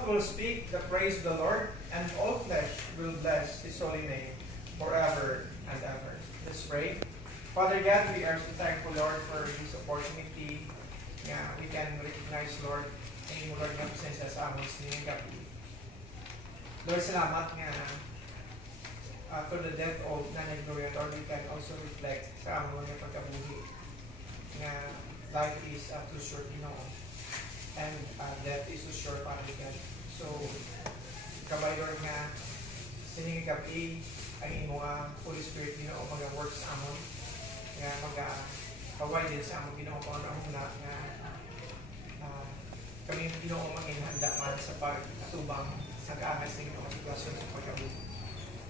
mouth will speak the praise of the Lord, and all flesh will bless His holy name forever and ever. Let's pray. Father God, we are so thankful, Lord, for this opportunity. We can recognize, Lord, ang Lord ng presensya sa amon sa inyong gabi. Lord, salamat nga after the death of Nanay Gloria, Lord, we can also reflect sa amon ng pagkabuhi nga life is too short, and death is too short para God. So, kabay, Lord, nga sa inyong gabi ang imo Holy Spirit, mag-work sa amon nga mag-paway din sa amon, Panginoon na kami Ginoo manginhanda man sa pagtubang sa kaangas ng mga sitwasyon sa pagkabuhi.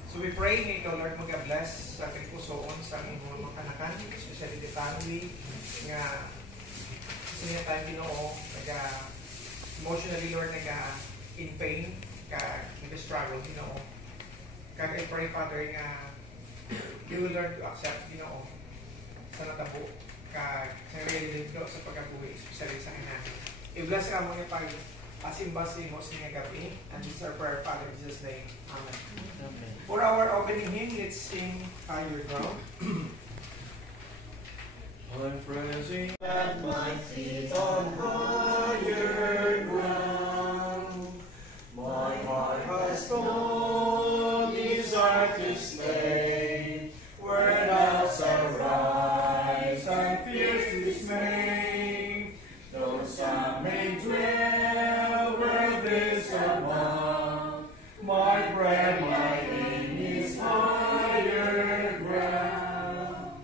So we pray nga ikaw, Lord, mag-bless sa kalipusoon sa inyong mga kanakan, especially the family, nga sa inyo tayo Ginoo, emotionally, Lord, in pain, nag-struggle, Ginoo. I pray, Father, nga you will learn to accept, sa natabo, nag-relate sa pagkabuhi, especially sa kanakan. I-bless ka mo yung pag-asimba sa imo sa mga gabi. And this is our prayer, Father, in Jesus' name. Amen. Amen. For our opening hymn, let's sing Higher Ground. I'm praising at my feet on higher ground. My heart has no desire to stay where doubts arise and fears dismay. Though some may dwell where there's a wall, my prayer, my aim is higher ground.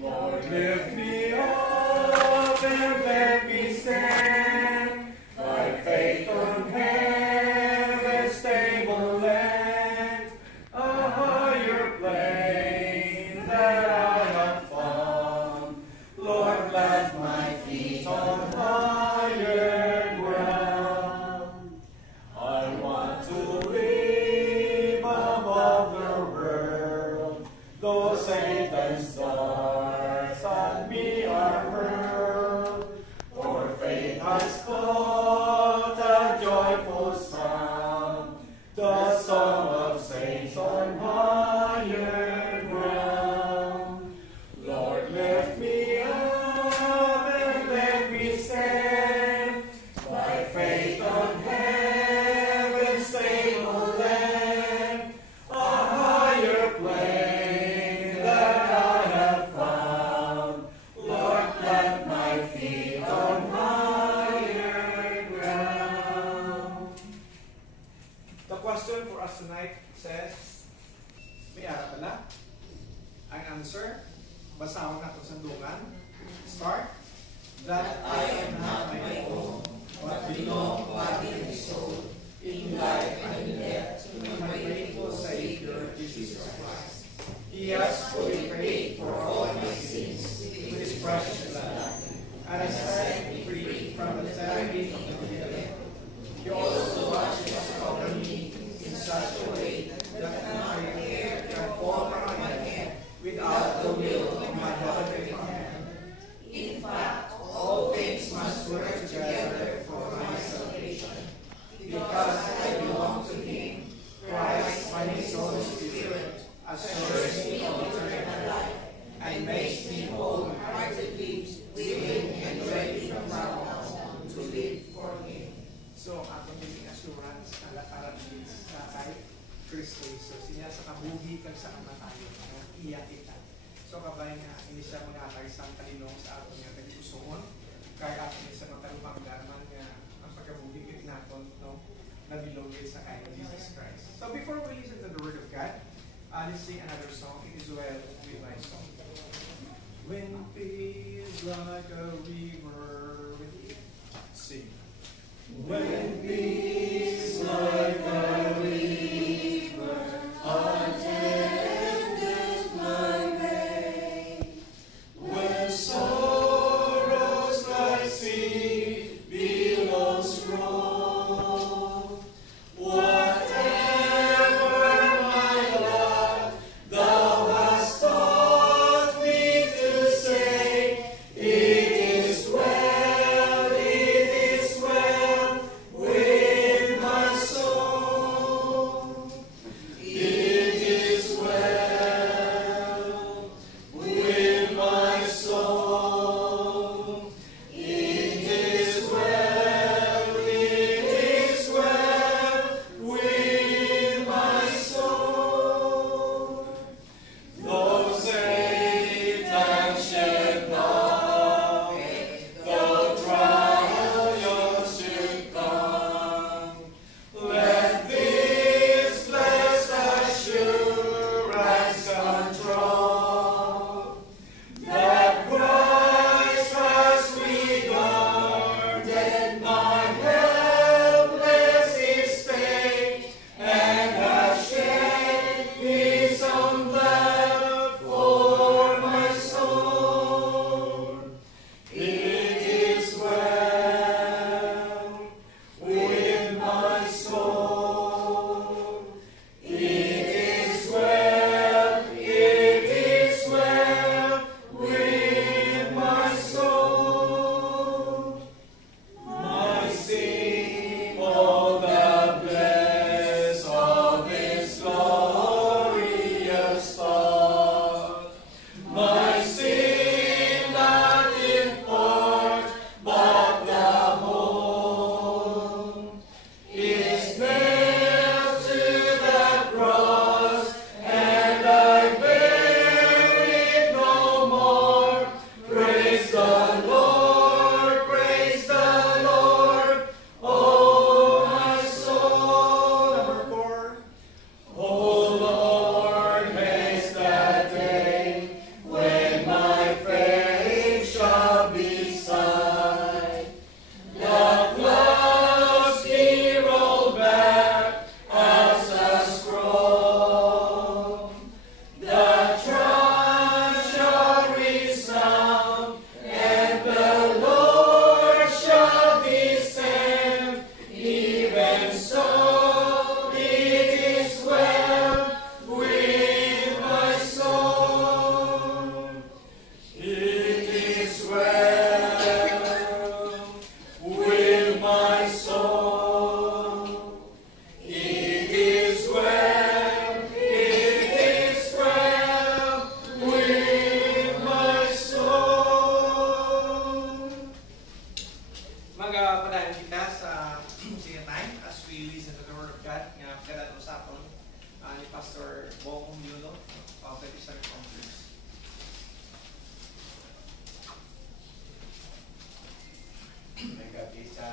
Lord, lift me up and let me stand by faith on heaven's stable land, a higher plane that I have found. Lord, plant my feet on higher ground. I want to live above the world, though Satan's darts at me are hurled. For faith has caught a joyful sound, the song of saints on higher ground. Lord, lift me up and let me stand by faith on heaven's stable land, a higher plane that I have found. Lord, plant my feet on higher ground. The question for us tonight says, may ara pala? Ang answer, basahon natin sa sandungan. Start. That I am not my own, but belong body and soul, in life and in death, to my faithful Savior, Jesus Christ. He has fully paid for all my sins with His precious blood, and has set me free from the tyranny of the devil. He also watches over me in such a way that my hair can fall from my head without the will of my Heavenly Father. In fact, all things must work together for my salvation. Because I belong to Him, Christ, by His Holy Spirit, assures me of eternal life, and makes me wholeheartedly willing and ready from now on to live for Him. So, atong giving assurance na para sa kay Kristo Jesus. Siya sa kabuhi kag sa kamatayon, iya kita. So, kabay nga, ini siya mga atay sa talinong sa ato nga kalipusoon. Kaya ato sa matalupang daman nga ang pagkabuhi kit naton, na bilogay sa kay Jesus Christ. So, before we listen to the Word of God, let's sing another song. It is well with my soul. When peace like a river, sing. When peace like a river attendeth my way, when sorrows like sea billows roll, whatever my lot thou hast taught me to say, it is well. as we listen to the Word of God, nga kada usapon ni Pastor Bong Yuno, Prophet sa Conference. Nagkapit sa